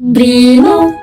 Brimo.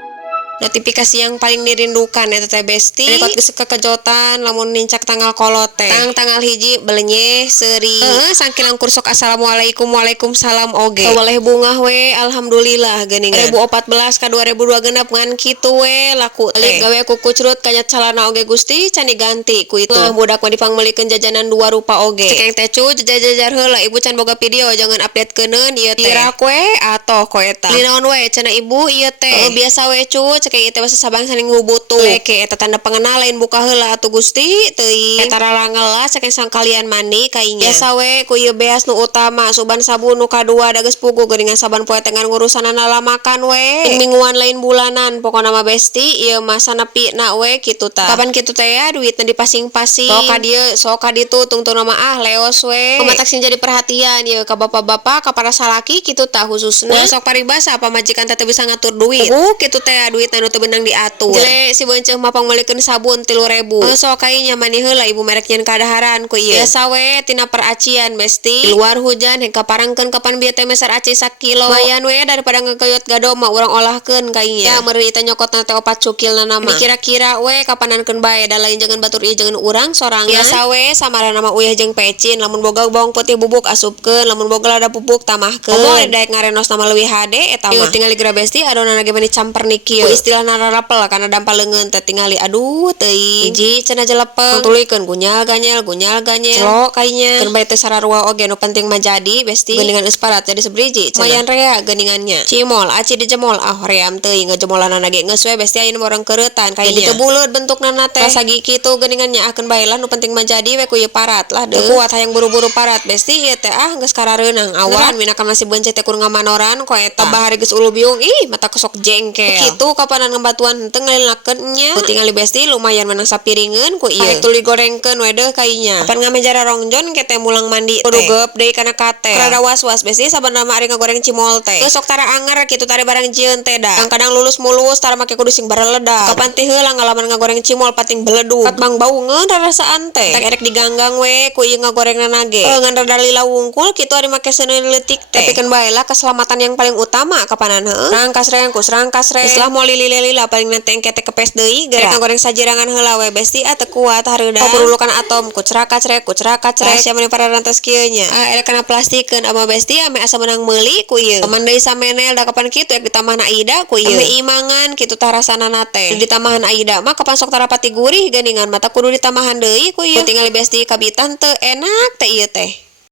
Notifikasi yang paling dirindukan ya teteh besti rekod geus kekejotan lamun nincak tanggal kolote tanggal hiji belenye seri sangkilang kursok assalamualaikum waalaikumsalam oge boleh bunga we alhamdulillah geuningan 2014 ka 2026 ngan kitu we laku teh gawe ku kucrut kanyat calana oge Gusti can diganti ku itu budak mah dipangmelikeun jajanan dua rupa oge cekeng teh cu jajar heula ibu can boga video jangan update keuneun ieu teh irak we atoh ko eta linaon we cenah ibu ieu teh biasa we cu kayak itu bahasa sabang saling ngubutu leke eta tanda pengenal lain buka heula atuh Gusti teuing eta rarangel lah saking sang kalian mandi kainya biasa we ku ieu beas nu utama suban sabun nu kadua da geus puguh geuningan saban poe teh ngan ngurusanana lah makan we mingguan lain bulanan pokona mah besti ieu mah sanepina we kitu tah kapan kitu teh ya duitna dipasing-pasing sok ka dieu sok ka ditu tungtungna mah leos we kumatak sing jadi perhatian ieu ka bapak-bapak ka para salaki kitu tah khususna sok paribasa apa majikan teh bisa ngatur duit kitu teh duit anu teu beunang diatur jelek si beunceuh mah pangmelikeun sabun 3.000 sok kainya mani heula ibu merek nyeun kadaharan ku ieu biasa we tina peracian besti luar hujan heng kaparangkeun kapan bieu teh meser aci sakilo lumayan we daripada ngegeyot gado mah urang olahkeun kainya ya meureun eta nyokotna teh 4 cukilna nama kira-kira we kapanankeun bae da lain jangan batur ieu jangan urang sorangan biasa we samarana mah uyah jeung pecin lamun boga bawang putih bubuk asupkeun lamun boga lada pupuk tambahkeun moal daek ngarenos nama leuwih hade eta mah tinggal digra besti adonana ge mani camper nikieu istilah nararapel karena dampal leungeun teh tingali aduh teuing hiji cenah jelepeng tuluykeun gunyal ganyel celok kainya keun bae teh sararua oge nu penting mah jadi besti geuningan geus parat jadi sabriji mayan rea geuningannya cimol aci dijemol ream teuing ngejemolanana ge geus we besti ayeuna urang keuretan kaya ditu buleud bentukna teh sagi kitu geuningannya akeun bae lah nu penting mah jadi we ku ieu parat lah deuk kuat hayang buru-buru parat besti ieu teh geus karareunang awan minakan masih beunceut teh kur ngamanoran ko eta bahari geus ulu biung mata kesok jengkel kitu kapanan ngebatuan teu ngalilnakeun nya tingali besti lumayan menang sapiringeun ku ieu tuluy gorengkeun we deuh kainya kapan ngamejara rongjon ke teh mulang mandi kudu geup deui kana kate rada was-was besti sabenerna mah ari ngagoreng cimol teh geus sok tara anger kitu tare barang jieun teh da kadang lulus mulus tara make kudu sing bareledak kapan teh heula ngalaman ngagoreng cimol pating beledu kat bang baungeun rarasaan teh tak erek diganggang we ku ieu ngagorengna ge ngan rada lila wungkul kitu ari make seuneu leutik teh pikeun bae lah keselamatan yang paling utama kapanan rangkas rengkus setelah moal lila paling nanti engke teh kepes deui garek ngagoreng sajirangan heula we besti teu kuat hareuda perulukan atom kucrak kacrek sia mani para rantos kieu nya erek kana plastikeun ama besti ame asa menang meuli ku ieu teman deui samenel da kapan kitu ek ditamahan aida ku ieu ame imangan kitu tah rasana teh ditamahan aida mah kapan sok tarapati gurih geuningan mata kudu ditamahan deui ku ieu tinggal besti kabitan teu enak teh ieu teh